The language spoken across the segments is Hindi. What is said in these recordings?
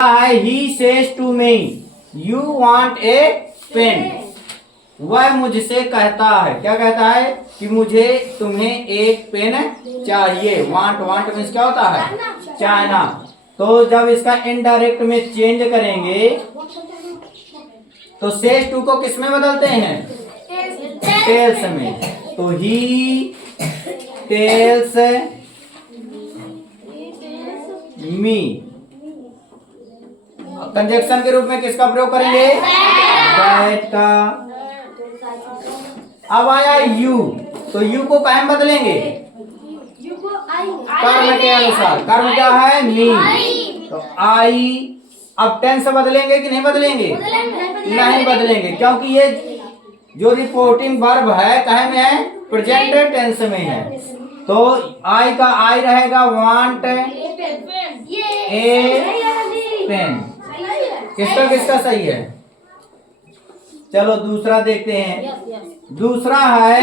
है ही says to me you want a pen. वह मुझसे कहता है, क्या कहता है कि मुझे तुम्हें एक पेन चाहिए। वांट वांट मीन्स क्या होता है, चाहना। तो जब इसका इनडायरेक्ट में चेंज करेंगे तो सेज टू को किस में बदलते हैं, टेल्स में। तो ही टेल्स मी कंजक्शन के रूप में किसका प्रयोग करेंगे, दैट का। अब आया यू, तो यू को काहे में बदलेंगे, कर्म के अनुसार। कर्म क्या है, मी। तो आई अब टेंस से बदलेंगे कि नहीं बदलेंगे, नहीं बदलेंगे, क्योंकि ये जो रिपोर्टिंग वर्ब है काहे में है, प्रेजेंट टेंस में है। तो आई का आई रहेगा वांट ए पेन। किसका किसका सही है। चलो दूसरा देखते हैं। दूसरा है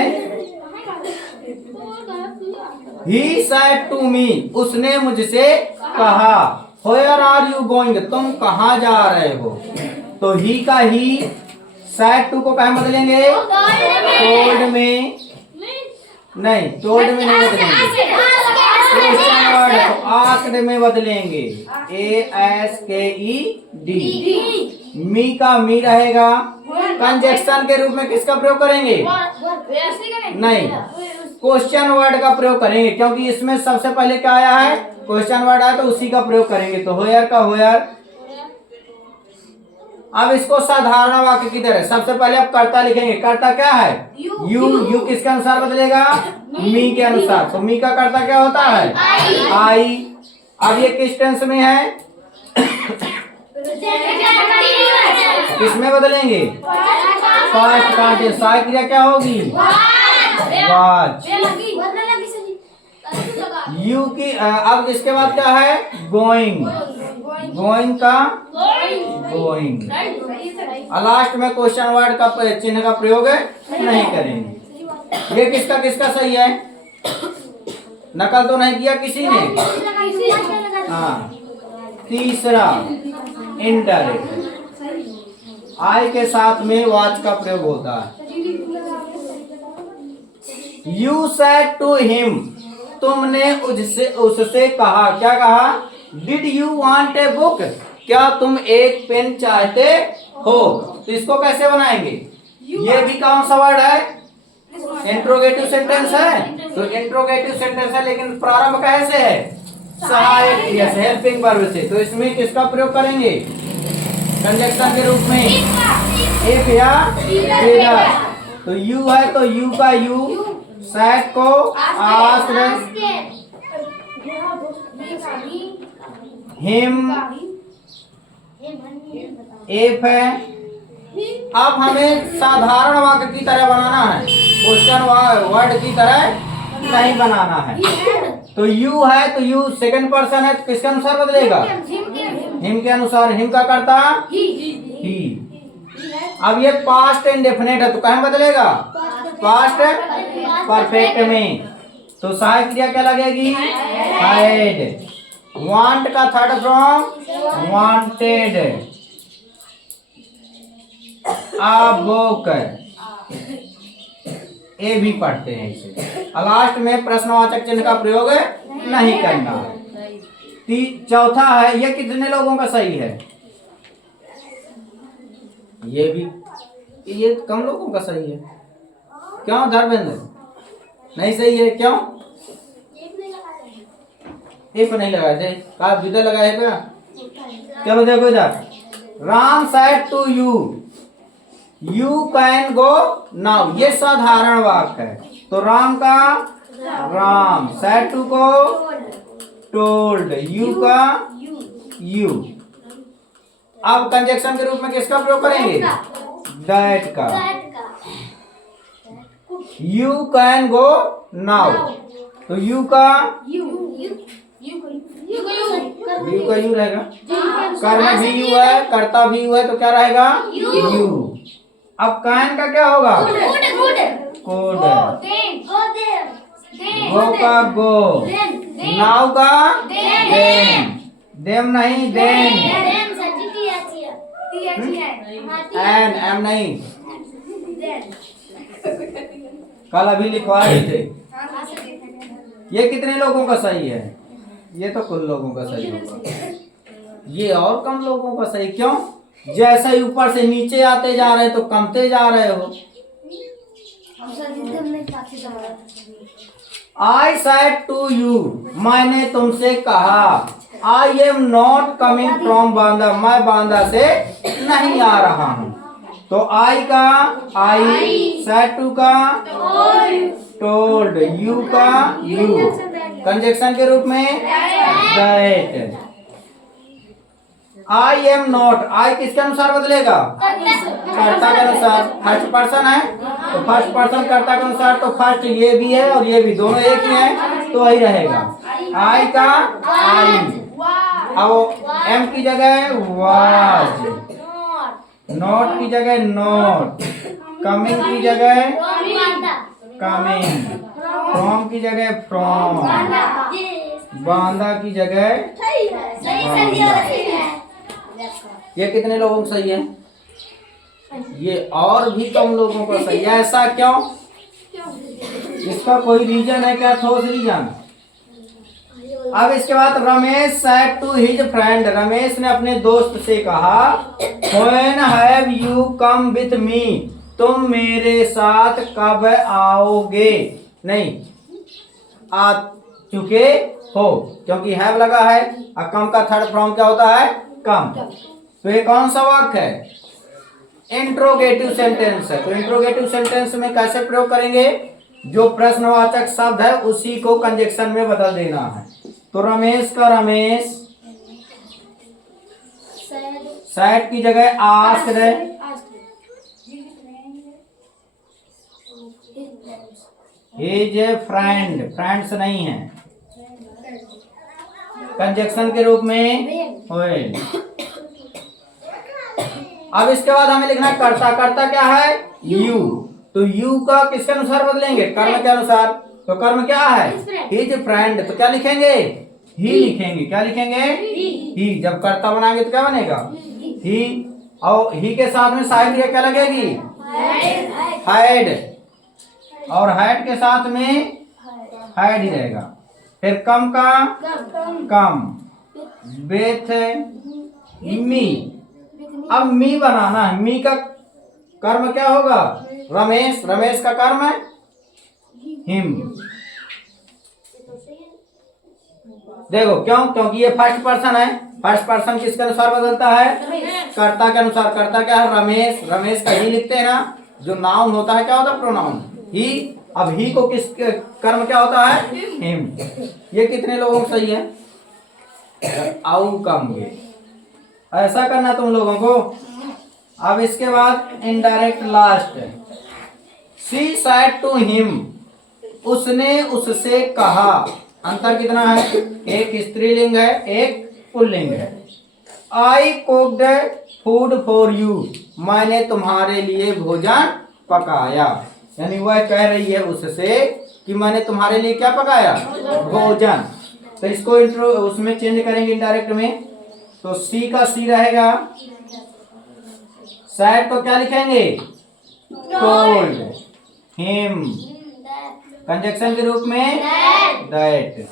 ही सेड टू मी, उसने मुझसे कहा। वेयर आर यू गोइंग, तुम कहाँ जा रहे हो। तो ही का ही सेड टू को कहाँ बदलेंगे, टोल्ड में नहीं, टोल्ड में नहीं बदलेंगे, क्वेश्चन वर्ड तो आस्क्ड में बदलेंगे, ASKED। मी का मी रहेगा। कंजक्शन के रूप में किसका प्रयोग करेंगे, नहीं, क्वेश्चन वर्ड का प्रयोग करेंगे, क्योंकि इसमें सबसे पहले क्या आया है, क्वेश्चन वर्ड आया, तो उसी का प्रयोग करेंगे। तो होयर का होयर। अब इसको साधारण वाक्य की तरह सबसे पहले आप कर्ता लिखेंगे। कर्ता क्या है, यू। यू किसके अनुसार बदलेगा, मी के अनुसार। तो मी का कर्ता क्या होता है, आई। अब ये किस टेंस में है, किसमें बदलेंगे, पास्ट का। साय क्रिया क्या होगी, वाज। यू की अब इसके बाद क्या है, गोइंग। गोइंग का गोइंग। लास्ट में क्वेश्चन वर्ड का चिन्ह का प्रयोग नहीं करेंगे। ये किसका किसका सही है, नकल तो नहीं किया किसी ने। हाँ, तीसरा इनडायरेक्ट, आई के साथ में वाच का प्रयोग होता है। यू सेड टू हिम, तुमने उससे कहा। क्या कहा, did you want a book, क्या तुम एक पेन चाहते हो। तो इसको कैसे बनाएंगे, ये भी कौन सा वर्ड है, इंट्रोगेटिव सेंटेंस है। तो इंट्रोगेटिव सेंटेंस है, लेकिन प्रारंभ कैसे है, सहायक क्रिया से, हेल्पिंग वर्ब से। तो इसमें किसका प्रयोग करेंगे, कंजक्शन के रूप में, इफ या विद। तो यू है तो यू का यू, सेड को आस्क्ड, हिम इफ है। अब हमें साधारण वाक्य की तरह बनाना है, क्वेश्चन वर्ड की तरह नहीं बनाना है। तो यू है तो यू सेकंड पर्सन है, तो किसके अनुसार बदलेगा, हिम के अनुसार। हिम का करता ही। अब ये पास्ट इंडेफिनिट है, तो कहाँ बदलेगा, पास्ट परफेक्ट में। तो सहायक क्रिया क्या लगेगी, हैड। वांट का थर्ड फॉर्म वांटेड। आ बुक, ए भी पढ़ते हैं इसे। लास्ट में प्रश्नवाचक चिन्ह का प्रयोग नहीं करना है। चौथा है, ये कितने लोगों का सही है, ये भी, ये कम लोगों का सही है। क्यों धर्मेंद्र, नहीं सही है, क्यों, एक नहीं लगाए थे, कहा विदा लगाए क्या, क्या देखो इधर। Ram said to you, you can go now, ये साधारण वाक्य है। तो राम का राम, सेड टू को टोल्ड, यू का यू। अब कंजक्शन के रूप में किसका प्रयोग करेंगे, दैट का। यू कैन गो नाउ, तो यू का यू का यू रहेगा। कर्म भी यू है, कर्ता भी यू है, तो क्या रहेगा, यू। अब कैन का क्या होगा, कोड। गो का गो, नाउ का देम, देम नहीं देम। एन, एम नहीं, कल अभी लिखवाए थे। ये कितने लोगों का सही है? ये तो कुल लोगों का सही होगा, ये और कम लोगों का सही। क्यों? जैसे ही ऊपर से नीचे आते जा रहे तो कमते जा रहे हो। आई सेड टू यू, मैंने तुमसे कहा। I am not coming from Banda, मैं बांदा से नहीं आ रहा हूँ। तो आई का आई, सेड टू का टोल्ड, यू का यू, कंजक्शन के रूप में दैट। आई एम नॉट, आई किसके अनुसार बदलेगा? कर्ता के अनुसार। फर्स्ट पर्सन है तो फर्स्ट पर्सन कर्ता के अनुसार, तो फर्स्ट ये भी है और ये भी, दोनों एक ही है तो वही रहेगा। आई का आई, अब एम की जगह वाज, नॉट की जगह नॉट, कमिंग की जगह कमिंग, फ्रॉम की जगह फ्रॉम, बांदा की जगह बांदा। ये कितने लोगों को सही है? ये और भी कम लोगों को सही है। ऐसा क्यों? इसका कोई रीजन है क्या? ठोस रीजन। अब इसके बाद Ramesh said to his friend, Ramesh ने अपने दोस्त से कहा, when have you come with me, तुम मेरे साथ कब आओगे? नहीं, आ चुके हो, क्योंकि हैव लगा है। और कम का थर्ड फॉर्म क्या होता है? कम। तो ये कौन सा वाक्य है? इंट्रोगेटिव सेंटेंस है। तो इंट्रोगेटिव सेंटेंस में कैसे प्रयोग करेंगे? जो प्रश्नवाचक शब्द है उसी को कंजक्शन में बदल देना है। तो रमेश का रमेश, सैड की जगह आस्क्ड है, हिज फ्रेंड, फ्रेंड्स नहीं है, कंजक्शन के रूप में व्हेन। अब इसके बाद हमें लिखना है कर्ता। कर्ता क्या है? यू। तो यू का किसके अनुसार बदलेंगे? कर्म के अनुसार। तो कर्म क्या है? हिज फ्रेंड, तो क्या लिखेंगे? ही लिखेंगे। क्या लिखेंगे? ही। जब कर्ता बनाएंगे तो क्या बनेगा? ही। और ही के साथ में सहायक क्रिया क्या लगेगी? हैड। और हैड के साथ में हैड ही रहेगा। फिर कम का कम, बेथ मी। अब मी बनाना है। मी का कर्म क्या होगा? रमेश। रमेश का कर्म है हिम। देखो क्यों? क्योंकि ये फर्स्ट पर्सन है। फर्स्ट पर्सन किसके अनुसार बदलता है? कर्ता के अनुसार। कर्ता क्या है? रमेश। रमेश का ही लिखते हैं ना। जो नाउन होता है क्या होता है? प्रोनाउन ही। अब ही को किस कर्म क्या होता है? हिम। ये कितने लोगों को सही है? आउटकम। ऐसा करना तुम लोगों को। अब इसके बाद indirect last, she said to him, उसने उससे कहा। अंतर कितना है? एक स्त्रीलिंग है, एक पुल्लिंग है। आई कुक्ड फूड फॉर यू, मैंने तुम्हारे लिए भोजन पकाया। यानी वह कह रही है उससे कि मैंने तुम्हारे लिए क्या पकाया? भोजन। तो इसको इंट्रो उसमें चेंज करेंगे इंडायरेक्ट में। तो सी का सी रहेगा, सैड को क्या लिखेंगे? टोल्ड हिम, कंजक्शन के रूप में दैट।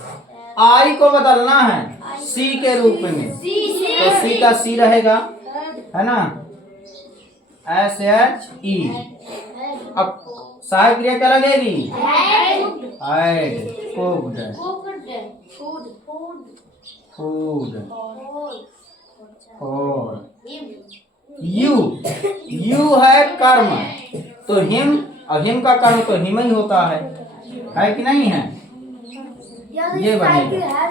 आई को बदलना है सी के रूप में, तो सी का सी रहेगा, है ना, SHE। अब सहायक क्रिया क्या लगेगी? हैड, कुक्ड, फूड और यू। यू है कर्म, तो हिम। अब हिम का कर्म तो हिम ही होता है कि नहीं है? ये बनेगा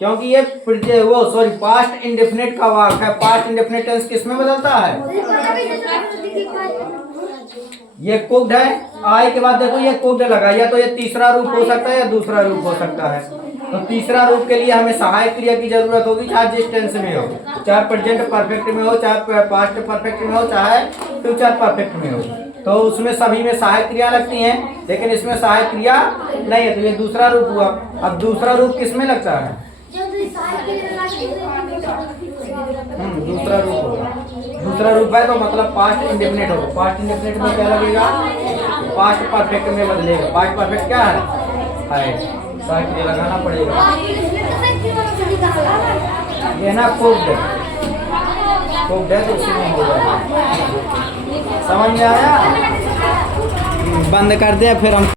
क्योंकि ये वो सॉरी पास्ट इंडेफिनिट का वाक्य है। पास्ट इंडेफिनिट टेंस किस में बदलता है? ये कुक्ड है। आई के बाद देखो ये कुक्ड लगा, या तो ये तीसरा रूप हो सकता है या दूसरा रूप हो सकता है। तो तीसरा रूप के लिए हमें सहायक क्रिया की जरूरत होगी, चाहे जिस टेंस में हो, चाहे प्रेजेंट परफेक्ट में हो, चाहे पास्ट परफेक्ट में हो, चाहे फ्यूचर परफेक्ट में हो। तो उसमें सभी में सहायक क्रिया लगती हैं, लेकिन इसमें सहायक क्रिया नहीं है, तो ये दूसरा रूप हुआ। अब दूसरा रूप किस में लगता है? दूसरा रूप होगा। दूसरा रूप है तो मतलब पास्ट इंडेफिनिट होगा। पास्ट इंडेफिनिट में क्या लगेगा? पास्ट परफेक्ट में बदलेगा। पास्ट परफेक्ट क्या है? ये लगाना पड़ेगा। ये ना कुक्ड है तो उसी में हो जाएगा। समझ में आया? बंद कर दिया फिर हम